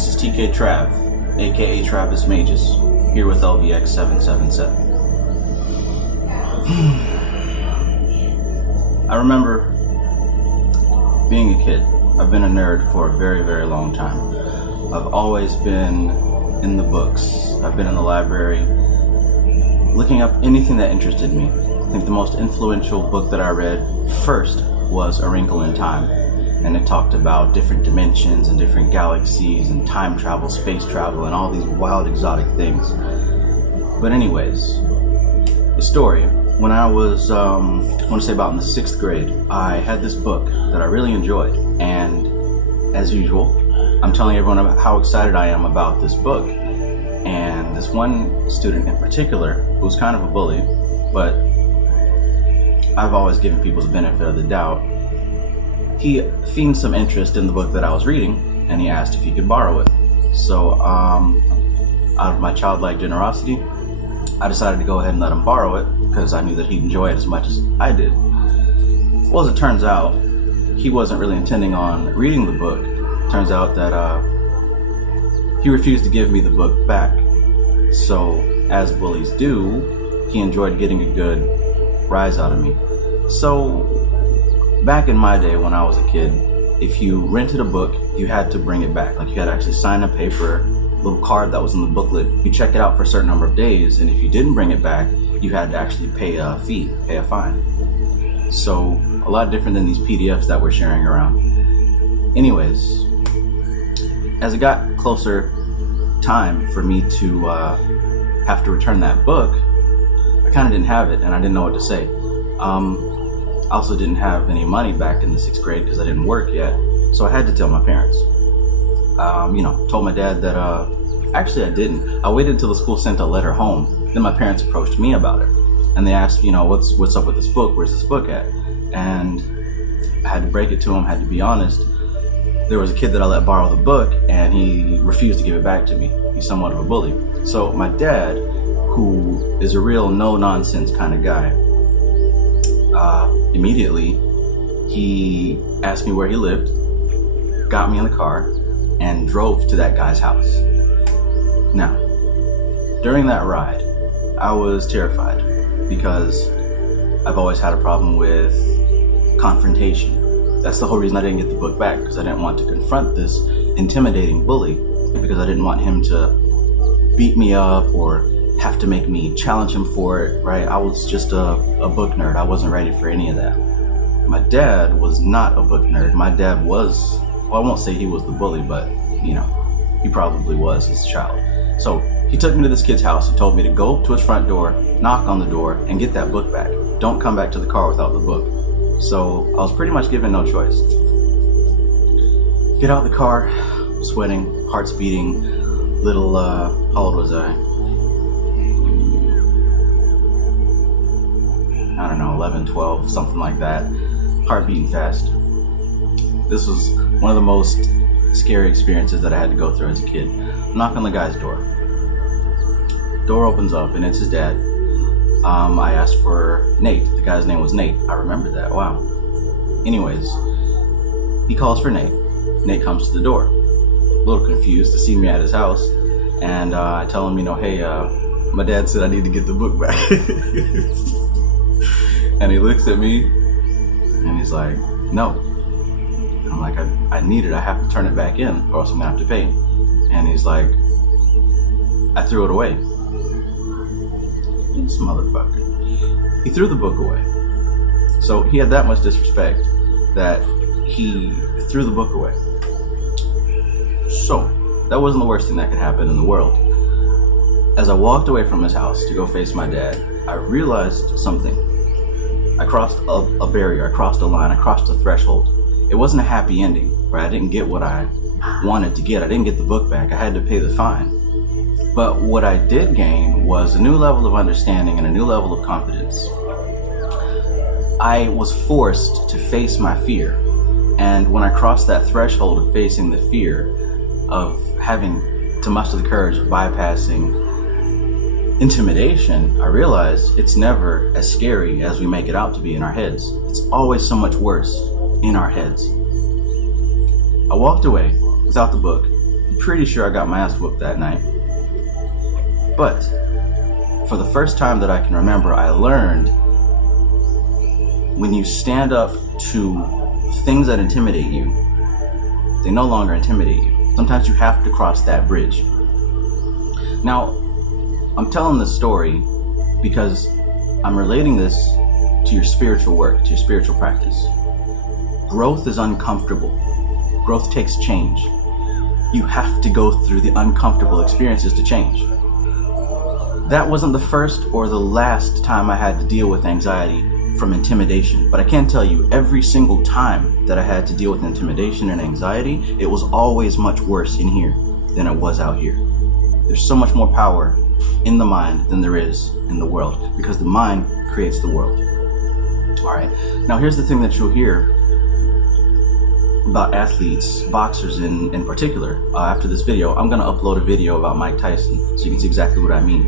This is TK Trav, aka Travis Magus, here with LVX777. I remember being a kid. I've been a nerd for a very, very long time. I've always been in the books. I've been in the library, looking up anything that interested me. I think the most influential book that I read first was A Wrinkle in Time. And it talked about different dimensions and different galaxies and time travel, space travel, and all these wild exotic things. But anyways, the story, when I was, I want to say about in the 6th grade, I had this book that I really enjoyed. And as usual, I'm telling everyone about how excited I am about this book. And this one student in particular, who was kind of a bully, but I've always given people the benefit of the doubt, he feigned some interest in the book that I was reading, and he asked if he could borrow it. So, out of my childlike generosity, I decided to go ahead and let him borrow it, because I knew that he'd enjoy it as much as I did. Well, as it turns out, he wasn't really intending on reading the book. Turns out that he refused to give me the book back. So, as bullies do, he enjoyed getting a good rise out of me. So, back in my day when I was a kid, if you rented a book, you had to bring it back. Like, you had to actually sign a paper, little card that was in the booklet. You check it out for a certain number of days, and if you didn't bring it back, you had to actually pay a fee, pay a fine. So, a lot different than these PDFs that we're sharing around. Anyways, as it got closer time for me to have to return that book, I kind of didn't have it, and I didn't know what to say. I also didn't have any money back in the 6th grade because I didn't work yet, so I had to tell my parents. Told my dad that, actually I didn't. I waited until the school sent a letter home. Then my parents approached me about it, and they asked, what's up with this book? Where's this book at? And I had to break it to them, had to be honest. There was a kid that I let borrow the book, and he refused to give it back to me. He's somewhat of a bully. So my dad, who is a real no-nonsense kind of guy, immediately, he asked me where he lived, got me in the car, and drove to that guy's house. Now, during that ride, I was terrified because I've always had a problem with confrontation. That's the whole reason I didn't get the book back, because I didn't want to confront this intimidating bully, because I didn't want him to beat me up or have to make me challenge him for it, right? I was just a book nerd. I wasn't ready for any of that. My dad was not a book nerd. My dad was, well, I won't say he was the bully, but, he probably was as a child. So he took me to this kid's house and told me to go to his front door, knock on the door, and get that book back. Don't come back to the car without the book. So I was pretty much given no choice. Get out the car, sweating, heart's beating, little, how old was I? I don't know, 11, 12, something like that. Heart beating fast. This was one of the most scary experiences that I had to go through as a kid. Knock on the guy's door. Door opens up and it's his dad. I asked for Nate. The guy's name was Nate. I remember that. Wow. Anyways, he calls for Nate. Nate comes to the door. A little confused to see me at his house. And I tell him, hey, my dad said I need to get the book back. And he looks at me and he's like, no. I'm like, I need it. I have to turn it back in or else I'm gonna have to pay. And he's like, I threw it away. This motherfucker. He threw the book away. So he had that much disrespect that he threw the book away. So that wasn't the worst thing that could happen in the world. As I walked away from his house to go face my dad, I realized something. I crossed a barrier, I crossed a line, I crossed a threshold. It wasn't a happy ending, right? I didn't get what I wanted to get. I didn't get the book back. I had to pay the fine. But what I did gain was a new level of understanding and a new level of confidence. I was forced to face my fear. And when I crossed that threshold of facing the fear, of having to muster the courage of bypassing intimidation, I realized it's never as scary as we make it out to be in our heads. It's always so much worse in our heads. I walked away without the book, pretty sure I got my ass whooped that night. But for the first time that I can remember, I learned when you stand up to things that intimidate you, they no longer intimidate you. Sometimes you have to cross that bridge. Now, I'm telling this story because I'm relating this to your spiritual work, to your spiritual practice. Growth is uncomfortable. Growth takes change. You have to go through the uncomfortable experiences to change. That wasn't the first or the last time I had to deal with anxiety from intimidation, but I can tell you every single time that I had to deal with intimidation and anxiety, it was always much worse in here than it was out here. There's so much more power in the mind than there is in the world, because the mind creates the world. All right, now here's the thing that you'll hear about athletes, boxers in particular. After this video, I'm gonna upload a video about Mike Tyson so you can see exactly what I mean.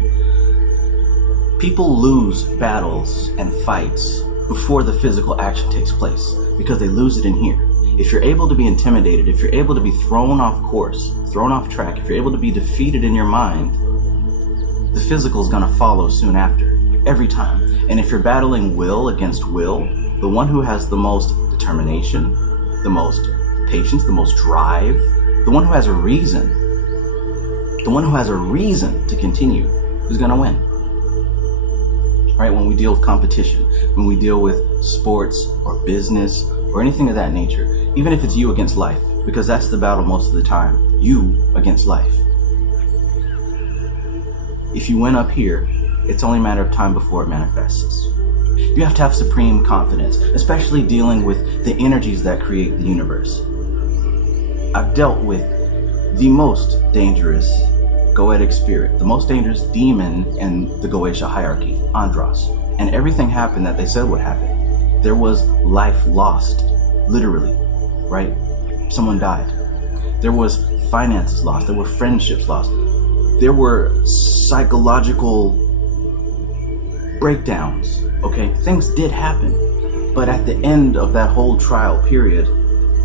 People lose battles and fights before the physical action takes place because they lose it in here. If you're able to be intimidated, if you're able to be thrown off course, thrown off track, if you're able to be defeated in your mind, the physical is gonna follow soon after, every time. And if you're battling will against will, the one who has the most determination, the most patience, the most drive, the one who has a reason to continue is gonna win. Right? When we deal with competition, when we deal with sports or business or anything of that nature, even if it's you against life, because that's the battle most of the time, you against life. If you win up here, it's only a matter of time before it manifests. You have to have supreme confidence, especially dealing with the energies that create the universe. I've dealt with the most dangerous Goetic spirit, the most dangerous demon in the Goetia hierarchy, Andros. And everything happened that they said would happen. There was life lost, literally, right? Someone died. There was finances lost. There were friendships lost. There were psychological breakdowns, okay? Things did happen. But at the end of that whole trial period,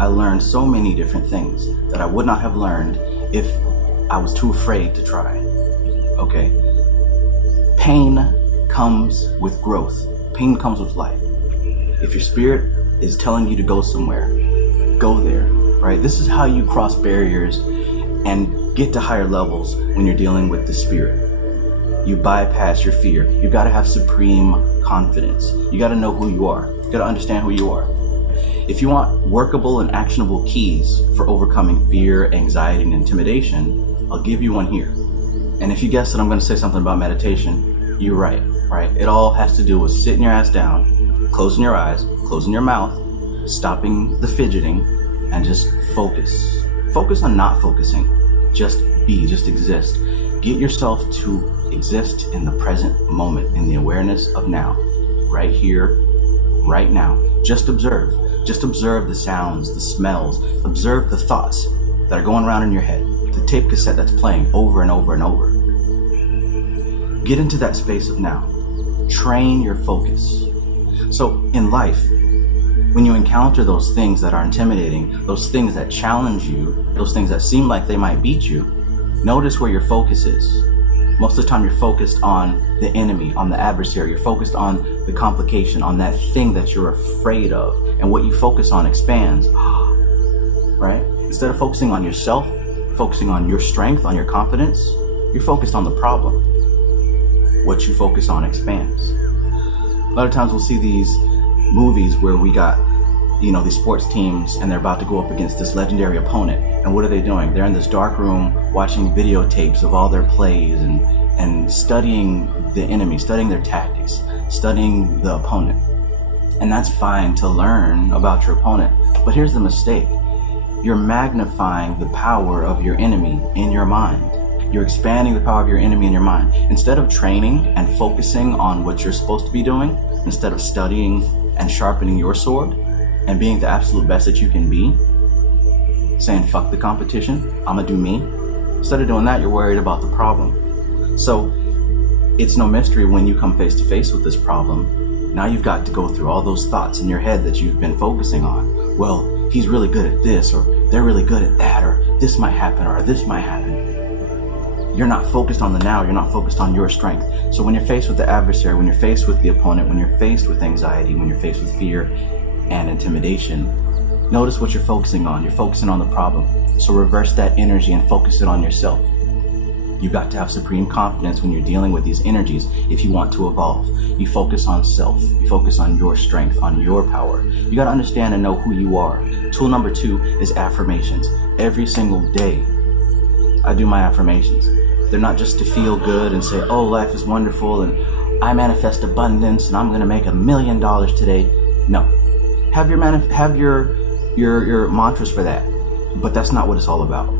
I learned so many different things that I would not have learned if I was too afraid to try, okay? Pain comes with growth. Pain comes with life. If your spirit is telling you to go somewhere, go there, right? This is how you cross barriers and get to higher levels when you're dealing with the spirit. You bypass your fear. You gotta have supreme confidence. You gotta know who you are. You gotta understand who you are. If you want workable and actionable keys for overcoming fear, anxiety, and intimidation, I'll give you one here. And if you guessed that I'm going to say something about meditation, you're right? It all has to do with sitting your ass down, closing your eyes, closing your mouth, stopping the fidgeting, and just focus. Focus on not focusing. Just be, just exist. Get yourself to exist in the present moment, in the awareness of now, right here, right now. Just observe. Just observe the sounds, the smells, observe the thoughts that are going around in your head. The tape cassette that's playing over and over and over. Get into that space of now. Train your focus. So in life, when you encounter those things that are intimidating, those things that challenge you, those things that seem like they might beat you, notice where your focus is. Most of the time you're focused on the enemy, on the adversary. You're focused on the complication, on that thing that you're afraid of. And what you focus on expands, right? Instead of focusing on yourself, focusing on your strength, on your confidence, you're focused on the problem. What you focus on expands. A lot of times we'll see these movies where we got, these sports teams and they're about to go up against this legendary opponent. And what are they doing? They're in this dark room watching videotapes of all their plays and studying the enemy, studying their tactics, studying the opponent. And that's fine to learn about your opponent. But here's the mistake. You're magnifying the power of your enemy in your mind. You're expanding the power of your enemy in your mind. Instead of training and focusing on what you're supposed to be doing, instead of studying and sharpening your sword and being the absolute best that you can be, saying, fuck the competition, I'ma do me. Instead of doing that, you're worried about the problem. So it's no mystery when you come face to face with this problem, now you've got to go through all those thoughts in your head that you've been focusing on. Well, he's really good at this, or they're really good at that, or this might happen, or this might happen. You're not focused on the now. You're not focused on your strength. So when you're faced with the adversary, when you're faced with the opponent, when you're faced with anxiety, when you're faced with fear and intimidation, notice what you're focusing on. You're focusing on the problem. So reverse that energy and focus it on yourself. You've got to have supreme confidence when you're dealing with these energies if you want to evolve. You focus on self. You focus on your strength, on your power. You got to understand and know who you are. Tool number 2 is affirmations. Every single day, I do my affirmations. They're not just to feel good and say, oh, life is wonderful and I manifest abundance and I'm going to make $1 million today. No. Have your mantras for that. But that's not what it's all about.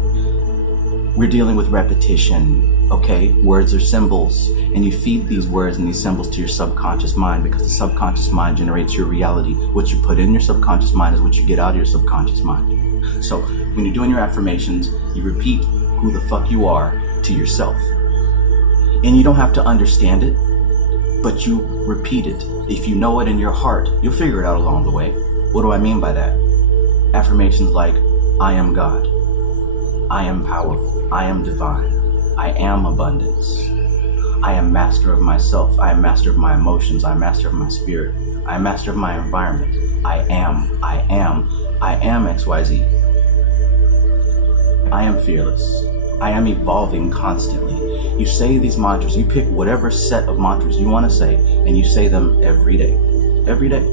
We're dealing with repetition, okay? Words are symbols, and you feed these words and these symbols to your subconscious mind because the subconscious mind generates your reality. What you put in your subconscious mind is what you get out of your subconscious mind. So when you're doing your affirmations, you repeat who the fuck you are to yourself. And you don't have to understand it, but you repeat it. If you know it in your heart, you'll figure it out along the way. What do I mean by that? Affirmations like, I am God. I am powerful. I am divine. I am abundance. I am master of myself. I am master of my emotions. I am master of my spirit. I am master of my environment. I am XYZ. I am fearless. I am evolving constantly. You say these mantras. You pick whatever set of mantras you want to say, and you say them every day. Every day.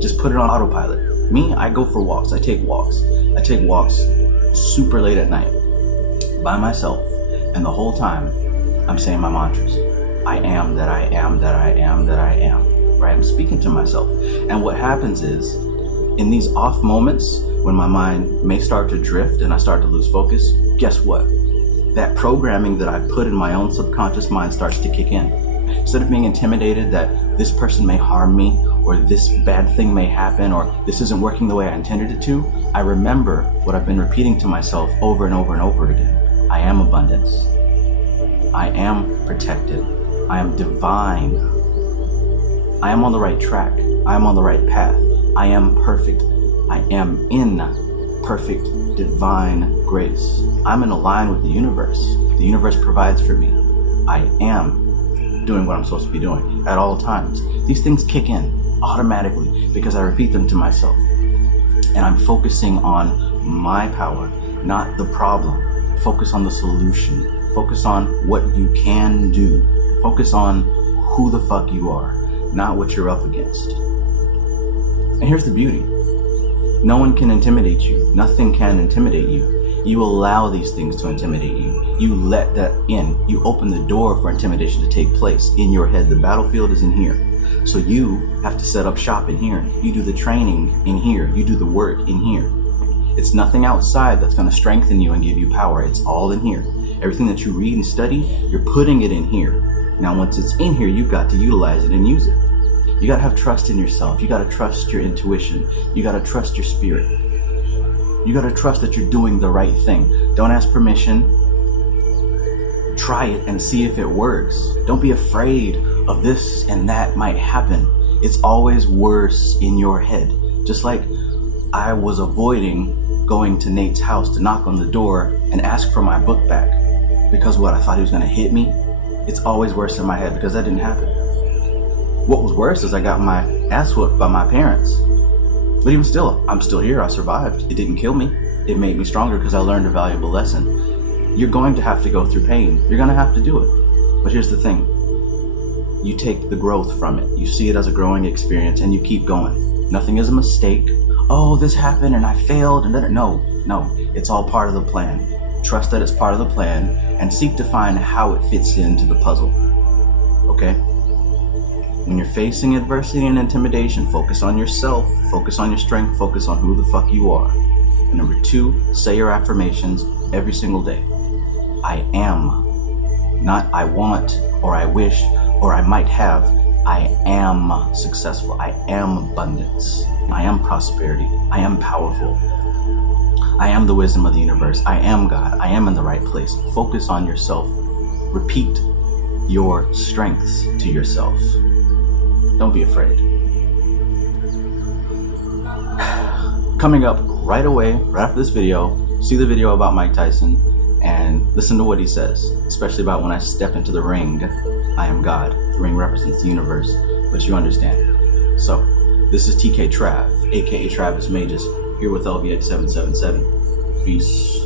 Just put it on autopilot. Me, I go for walks. I take walks. I take walks super late at night by myself, and the whole time I'm saying my mantras. I am that I am that I am that I am. Right? I'm speaking to myself. And what happens is, in these off moments when my mind may start to drift and I start to lose focus, guess what? That programming that I've put in my own subconscious mind starts to kick in. Instead of being intimidated that this person may harm me, or this bad thing may happen, or this isn't working the way I intended it to, I remember what I've been repeating to myself over and over and over again. I am abundance. I am protected. I am divine. I am on the right track. I am on the right path. I am perfect. I am in perfect divine grace. I'm in line with the universe. The universe provides for me. I am doing what I'm supposed to be doing at all times. These things kick in automatically because I repeat them to myself. And I'm focusing on my power, not the problem. Focus on the solution. Focus on what you can do. Focus on who the fuck you are, not what you're up against. And here's the beauty. No one can intimidate you. Nothing can intimidate you. You allow these things to intimidate you. You let that in. You open the door for intimidation to take place in your head. The battlefield is in here. So you have to set up shop in here. You do the training in here. You do the work in here. It's nothing outside that's going to strengthen you and give you power. It's all in here. Everything that you read and study, you're putting it in here. Now, once it's in here, you've got to utilize it and use it. You got to have trust in yourself. You got to trust your intuition. You got to trust your spirit. You got to trust that you're doing the right thing. Don't ask permission. Try it and see if it works. Don't be afraid of this and that might happen. It's always worse in your head. Just like I was avoiding going to Nate's house to knock on the door and ask for my book back. Because what? I thought he was going to hit me? It's always worse in my head because that didn't happen. What was worse is I got my ass whooped by my parents. But even still, I'm still here. I survived. It didn't kill me. It made me stronger because I learned a valuable lesson. You're going to have to go through pain. You're going to have to do it. But here's the thing. You take the growth from it. You see it as a growing experience and you keep going. Nothing is a mistake. Oh, this happened and I failed. And then no. It's all part of the plan. Trust that it's part of the plan and seek to find how it fits into the puzzle. Okay? When you're facing adversity and intimidation, focus on yourself, focus on your strength, focus on who the fuck you are. And number 2, say your affirmations every single day. I am. Not I want or I wish or I might have. I am successful. I am abundance. I am prosperity. I am powerful. I am the wisdom of the universe. I am God. I am in the right place. Focus on yourself. Repeat your strengths to yourself. Don't be afraid. Coming up right away, right after this video, see the video about Mike Tyson and listen to what he says, especially about when I step into the ring, I am God. The ring represents the universe, but you understand. So, this is TK Trav, aka Travis Magus, here with LVX777. Peace.